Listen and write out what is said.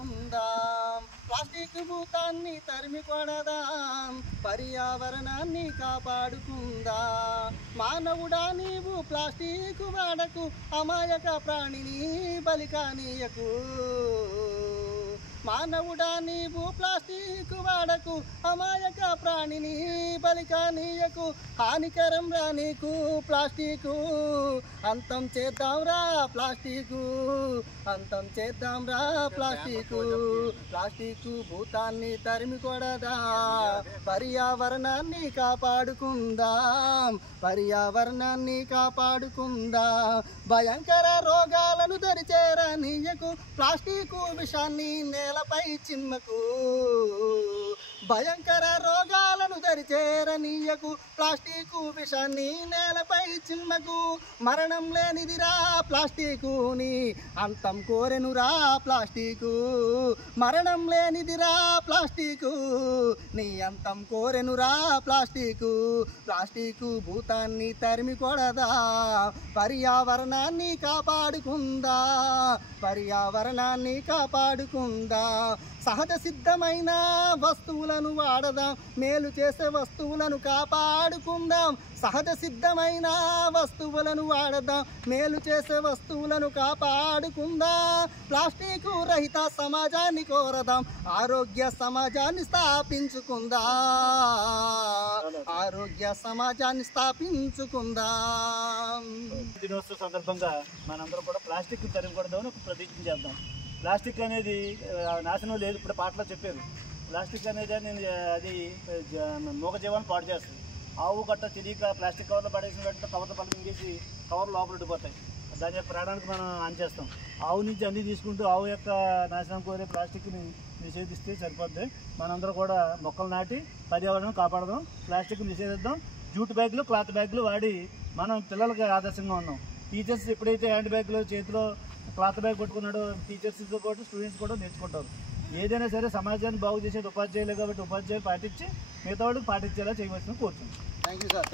కాపాడుకుందాం. ప్లాస్టిక్ భూతాన్ని తరిమి కొడదాం, పర్యావరణాన్ని కాపాడుకుందాం. మానవుడా నీవు ప్లాస్టిక్ వాడకు, అమాయక ప్రాణిని బలి కానీయకు. మానవుడా నీవు ప్లాస్టిక్ వాడకు, అమాయక ప్రాణిని బలి కానీయకు. హానికరం రా నీకు ప్లాస్టికు, అంతం చేద్దాం రా ప్లాస్టికు, అంతం చేద్దాం రా ప్లాస్టికు. ప్లాస్టిక్ భూతాన్ని తరిమి కొడదా, పర్యావరణాన్ని కాపాడుకుందాం, పర్యావరణాన్ని కాపాడుకుందాం. భయంకర రోగాలను దరిచేరనీయకు, ప్లాస్టిక్ విషాన్ని నేలపై చిమ్మకు. భయంకర రోగాలను దరిచేరనీయకు, ప్లాస్టిక్ విషాన్ని నేలపై చిమ్మకు. మరణం లేనిదిరా ప్లాస్టికుని, అంతం కోరెనురా ప్లాస్టికు. మరణం లేనిదిరా ప్లాస్టికు, నీ అంతం కోరెనురా ప్లాస్టికు. ప్లాస్టిక్ భూతాన్ని తరిమి కొడదా, పర్యావరణాన్ని కాపాడుకుందా, పర్యావరణాన్ని కాపాడుకుందా. సహజ సిద్ధమైన వస్తువులను వాడదాం, మేలు చేసే వస్తువులను కాపాడుకుందాం. సహజ సిద్ధమైన వస్తువులను వాడదాం, మేలు చేసే వస్తువులను కాపాడుకుందాం. ప్లాస్టిక్ రహిత సమాజాన్ని కోరదాం, ఆరోగ్య సమాజాన్ని స్థాపించుకుందాం, ఆరోగ్య సమాజాన్ని స్థాపించుకుందాం. దినోత్సవ సందర్భంగా మనందరం కూడా ప్లాస్టిక్ తరిమకూడదని ఒక ప్రతిజ్ఞ చేద్దాం. ప్లాస్టిక్ అనేది నాశనం లేదు, ఇప్పుడు పాటలో చెప్పారు. ప్లాస్టిక్ అనేది అది మూగజీవాన్ని పాడు చేస్తుంది. ఆవు గట్ట తెలియక ప్లాస్టిక్ కవర్లో పడేసిన వెంటనే కవర్లో పళ్ళు మింగేసి కవర్లు లోపల ఉండిపోతాయి. దాని యొక్క ప్రాణానికి మనం ఆన్ చేస్తాం. ఆవు నుంచి అన్నీ తీసుకుంటూ ఆవు యొక్క నాశనం కోరే ప్లాస్టిక్ని నిషేధిస్తే సరిపోద్ది. మనందరూ కూడా మొక్కలు నాటి పర్యావరణం కాపాడదాం, ప్లాస్టిక్ నిషేధిద్దాం. జూట్ బ్యాగులు, క్లాత్ బ్యాగులు వాడి మనం పిల్లలకి ఆదర్శంగా ఉన్నాం. టీచర్స్ ఎప్పుడైతే హ్యాండ్ బ్యాగ్లో చేతిలో క్లాత్ బ్యాగ్ పట్టుకున్నాడో టీచర్స్తో కూడా స్టూడెంట్స్ కూడా నేర్చుకుంటారు. ఏదైనా సరే సమాజాన్ని బాగు చేసేది ఉపాధ్యాయులే కాబట్టి ఉపాధ్యాయులు పాటించి మిగతా వాళ్ళకి పాటించేలా చేయవలసిన కోరుతున్నాం. Thank you sir.